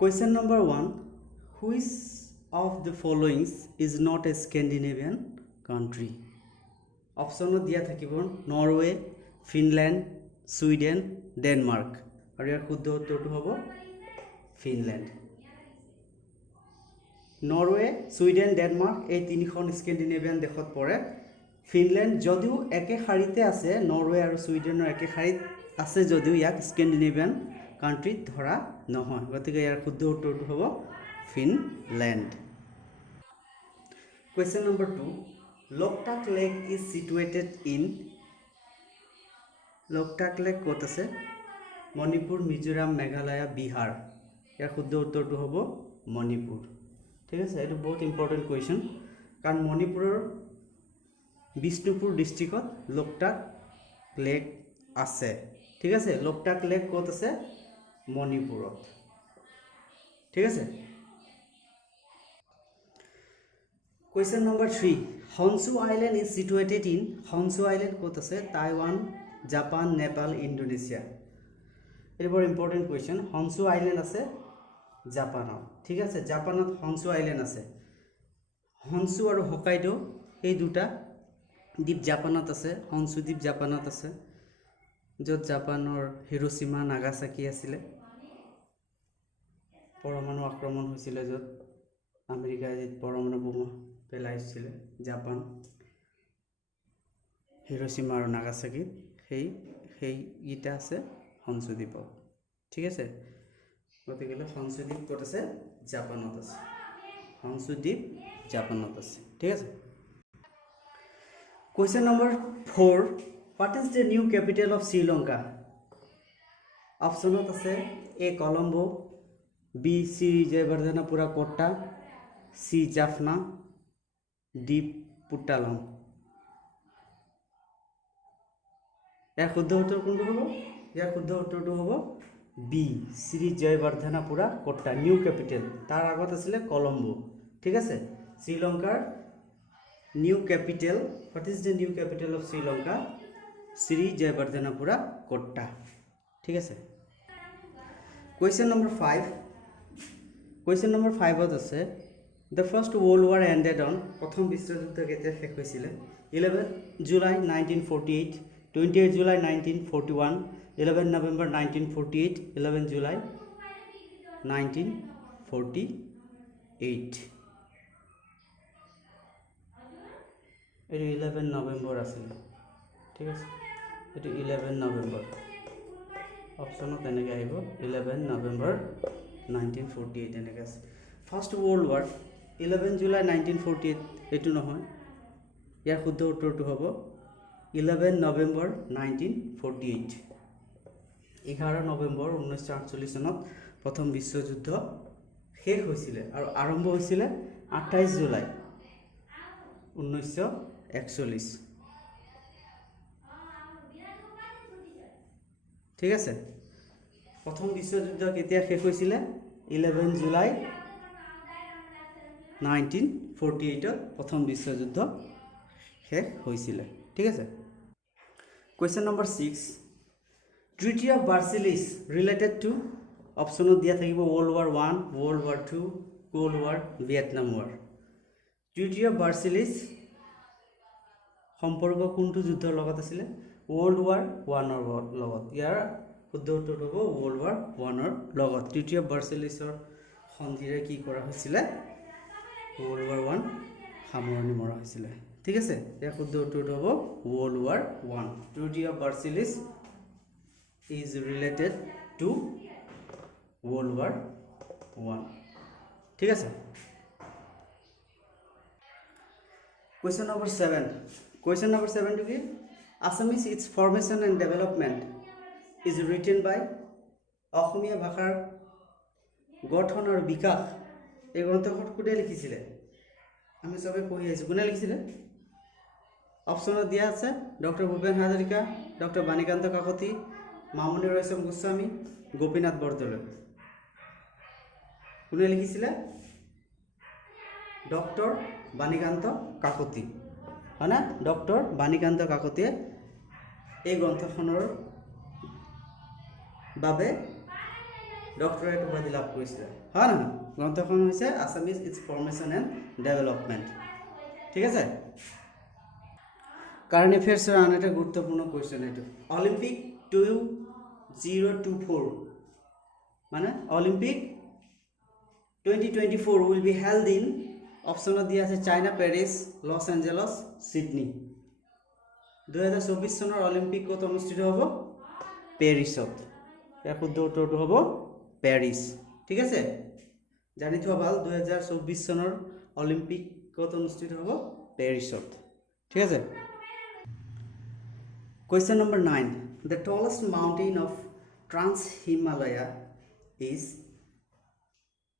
Question number 1. Which of the following is not a Scandinavian country? অপশ্যনত দিয়া থাকিব Norway, Finland, Sweden, Denmark. আৰু ইয়াৰ শুদ্ধ উত্তৰটো হ'ব ফিনলেণ্ড। নৰৱে, ছুইডেন, ডেনমাৰ্ক এই তিনিখন স্কেন্ডিনেভিয়ান দেশত পৰে। ফিনলেণ্ড যদিও একে শাৰীতে আছে, নৰৱে আৰু ছুইডেনৰ একে শাৰীত আছে যদিও ইয়াক স্কেন্ডিনেভিয়ান কাণ্ট্ৰিত ধৰা নহয়, গতিকে ইয়াৰ শুদ্ধ উত্তৰটো হ'ব Finland. Question number 2. Loktak Lake is situated in Loktak Lake ক'ত আছে? মণিপুৰ, মিজোৰাম, মেঘালয়, বিহাৰ। ইয়াৰ শুদ্ধ উত্তৰটো হ'ব মণিপুৰ। ঠিক আছে, এইটো বহুত ইম্পৰ্টেণ্ট কুৱেশ্যন, কাৰণ মণিপুৰৰ বিষ্ণুপুৰ ডিষ্ট্ৰিক্টত লোকটাক লেক আছে। ঠিক আছে, লোকটাক লেক ক'ত আছে? মণিপুৰত। ঠিক আছে। Question number 3. Honshu Island is situated in Honshu Island ক'ত আছে? Taiwan, Japan, Nepal, Indonesia. এটা বৰ ইম্পৰ্টেণ্ট কুৱেশ্যন। হনচু আইলেণ্ড আছে জাপানত। ঠিক আছে, জাপানত হনচু আইলেণ্ড আছে। হনচু আৰু হকাইডো এই দুটা দ্বীপ জাপানত আছে। হনচু দ্বীপ জাপানত আছে, য'ত জাপানৰ হিৰোশ্বিমা, নাগাচাকি আছিলে। পৰমাণু আক্ৰমণ হৈছিলে, য'ত আমেৰিকাই পৰমাণু বোমা পেলাইছিলে জাপান, হিৰোশ্বিমা আৰু নাগাচাকিত। সেইকেইটা আছে হনচু দ্বীপত। ঠিক আছে, গতিকে হনচু দ্বীপ ক'ত আছে? জাপানত আছে। হনচু দ্বীপ জাপানত আছে। ঠিক আছে। Question number 4. What is the new capital of Sri Lanka? অপশ্যনত আছে A Colombo, B Sri Jayawardenepura Kotte, C Jaffna, D Puttalam. ইয়াৰ শুদ্ধ উত্তৰ কোনটো হ'ব? ইয়াৰ শুদ্ধ উত্তৰটো হ'ব B Sri Jayawardenepura Kotte, new capital. তাৰ আগত আছিলে কলম্বো। ঠিক আছে, শ্ৰীলংকাৰ new capital. What is the new capital of Sri Lanka? Sri Jayawardenepura Kotte. ঠিক আছে। Question number 5. Question number 5ত আছে The first World War ended on প্ৰথম বিশ্বযুদ্ধ কেতিয়া শেষ হৈছিলে? 11 জুলাই 1948, 28 জুলাই 1941, 11 নৱেম্বৰ 1948, 11 জুলাই 1948। এইটো 11 নৱেম্বৰ আছিলে। ঠিক আছে, এইটো 11 নৱেম্বৰ। অপশ্যনত এনেকৈ আহিব 11 নৱেম্বৰ 1948 এনেকৈ আছে। ফাৰ্ষ্ট ৱৰ্ল্ড ৱাৰ 11 জুলাই 1948 এইটো নহয়। ইয়াৰ শুদ্ধ উত্তৰটো হ'ব 11 নৱেম্বৰ 1948। 11 নৱেম্বৰ 1948 চনত প্ৰথম বিশ্বযুদ্ধ শেষ হৈছিলে আৰু আৰম্ভ হৈছিলে 28 জুলাই 1941। ঠিক আছে, প্ৰথম বিশ্বযুদ্ধ কেতিয়া শেষ হৈছিলে? 11 জুলাই 1948ত প্ৰথম বিশ্বযুদ্ধ শেষ হৈছিলে। ঠিক আছে। Question number 6. Treaty of Versailles related to অপশ্যনত দিয়া থাকিব World War I, World War II, Cold War, Vietnam War। Treaty of Versailles সম্পৰ্ক কোনটো যুদ্ধৰ লগত আছিলে? World War I লগত। ইয়াৰ শুদ্ধ উত্তৰটো হ'ব World War I লগত। Treaty of Versaillesৰ সন্ধিৰে কি কৰা হৈছিলে? World War I সামৰণি মৰা হৈছিলে। ঠিক আছে, ইয়াৰ শুদ্ধ উত্তৰটো হ'ব World War I। Treaty of Versailles is related to World War I। ঠিক আছে। Question number 7. Question number 7 to be Assamese, its formation and development is written by অসমীয়া ভাষাৰ গঠন আৰু বিকাশ এই গ্ৰন্থখন কোনে লিখিছিলে? আমি সবে পঢ়ি আহিছোঁ। কোনে লিখিছিলে? অপশ্যনত দিয়া আছে ডক্টৰ ভূপেন হাজৰিকা, ডক্টৰ বাণীকান্ত কাকতি, মামণি ৰয়ছম গোস্বামী, গোপীনাথ বৰদলৈ। কোনে লিখিছিলে? ডক্টৰ বাণীকান্ত কাকতি, হয় না? ডক্টৰ বাণীকান্ত কাকতিয়ে এই গ্ৰন্থখনৰ বাবে ডক্টৰেট উপাধি লাভ কৰিছিলে, হয় নহয়? গ্ৰন্থখন হৈছে Assamese its formation and development. ঠিক আছে। কাৰেণ্ট এফেয়াৰ্ছৰ আন এটা গুৰুত্বপূৰ্ণ কুৱেশ্যন এইটো। অলিম্পিক 2024 মানে Olympic 2024 will be held in, অপশ্যনত দিয়া আছে China, Paris, Los Angeles, Sydney. 2024 চনৰ অলিম্পিক ক'ত অনুষ্ঠিত হ'ব? পেৰিছত। ইয়াৰ শুদ্ধ উত্তৰটো হ'ব পেৰিছ। ঠিক আছে, জানি থোৱা ভাল। 2024 চনৰ অলিম্পিক ক'ত অনুষ্ঠিত হ'ব? পেৰিছত। ঠিক আছে। Question number 9. The tallest mountain of Trans-Himalaya is,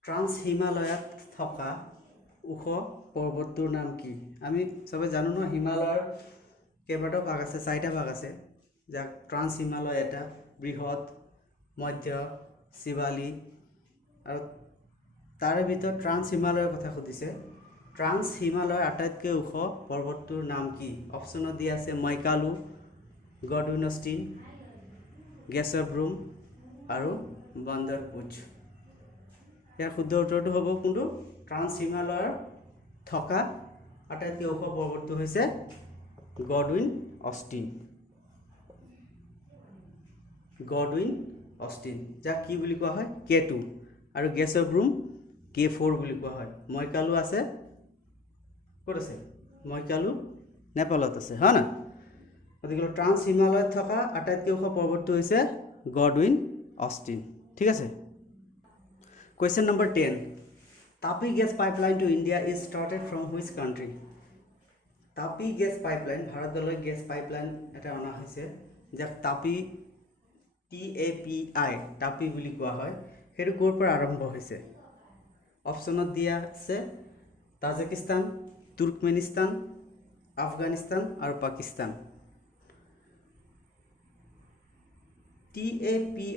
ট্ৰান্স-হিমালয়াত থকা ওখ পৰ্বতটোৰ নাম কি? আমি চবে জানো ন, হিমালয়ৰ কেইবাটাও ভাগ আছে, 4টা ভাগ আছে, যাক ট্ৰান্স-হিমালয় এটা, বৃহৎ, মধ্য, শিৱালী, আৰু তাৰে ভিতৰত ট্ৰান্স-হিমালয়ৰ কথা সুধিছে। ট্ৰান্স-হিমালয়ৰ আটাইতকৈ ওখ পৰ্বতটোৰ নাম কি? অপশ্যনত দিয়া আছে মইকালু, গডউইন অষ্টিন, গেছৰব্ৰুম আৰু বান্দাৰপুচ। ইয়াৰ শুদ্ধ উত্তৰটো হ'ব কোনটো? ট্ৰান্স-হিমালয়ৰ থকা আটাইতকৈ ওখ পৰ্বতটো হৈছে গডউইন অষ্টিন। গডউইন অষ্টিন, যাক কি বুলি কোৱা হয়? K2, আৰু গেছৰব্ৰুম K4 বুলি কোৱা হয়। মইকালু আছে ক'ত আছে? মইকালু নেপালত আছে, হয় না? গতিকে ট্ৰান্স-হিমালয়ত থকা আটাইতকৈ ওখ পৰ্বতটো হৈছে গডউইন অষ্টিন। ঠিক আছে। Question number 10. Tapi gas pipeline to India is started from which country? Tapi gas pipeline, ভাৰতলৈ গেছ পাইপলাইন এটা অনা হৈছে, যাক তাপি, TAPI, তাপি বুলি কোৱা হয়। সেইটো ক'ৰ পৰা আৰম্ভ হৈছে? অপশ্যনত দিয়া আছে তাজিকিস্তান, তুৰ্কমেনিস্তান, আফগানিস্তান আৰু পাকিস্তান। TAPI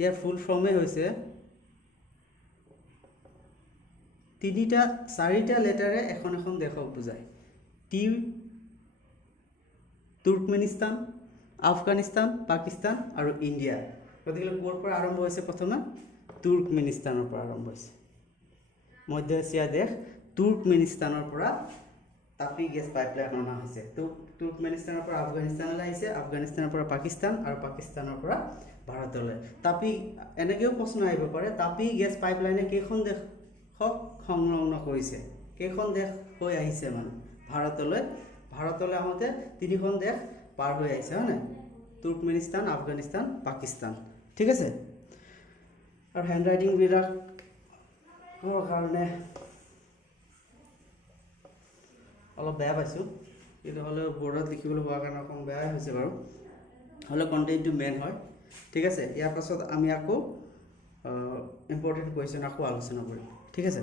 ইয়াৰ ফুল ফৰ্মে হৈছে 4টা লেটাৰে এখন দেশক বুজায়। তুৰ্কমেনিস্তান, আফগানিস্তান, পাকিস্তান আৰু ইণ্ডিয়া। গতিকে ক'ৰ পৰা আৰম্ভ হৈছে? প্ৰথমে তুৰ্কমেনিস্তানৰ পৰা আৰম্ভ হৈছে। মধ্য এছিয়াৰ দেশ তুৰ্কমেনিস্তানৰ পৰা তাপি গেছ পাইপলাইন অনা হৈছে। তুৰ্কমেনিস্তানৰ পৰা আফগানিস্তানলৈ আহিছে, আফগানিস্তানৰ পৰা পাকিস্তান, আৰু পাকিস্তানৰ পৰা ভাৰতলৈ। তাপি, এনেকৈও প্ৰশ্ন আহিব পাৰে, তাপি গেছ পাইপলাইনে কেইখন দেশক সংলগ্ন কৰিছে? কেইখন দেশ হৈ আহিছে মানে ভাৰতলৈ আহোঁতে 3খন দেশ পাৰ হৈ আহিছে, হয় নাই? তুৰ্কমেনিস্তান, আফগানিস্তান, পাকিস্তান। ঠিক আছে। আৰু হেণ্ড ৰাইটিংবিলাকৰ কাৰণে অলপ বেয়া পাইছোঁ, কিন্তু হ'লেও বৰ্ডত লিখিবলৈ হোৱাৰ কাৰণে অকণ বেয়াই হৈছে বাৰু, হ'লেও কণ্টেণ্টটো মেইন হয়। ঠিক আছে। ইয়াৰ পাছত আমি আকৌ ইম্পৰ্টেণ্ট কুৱেশ্যন আকৌ আলোচনা কৰিম। ঠিক আছে।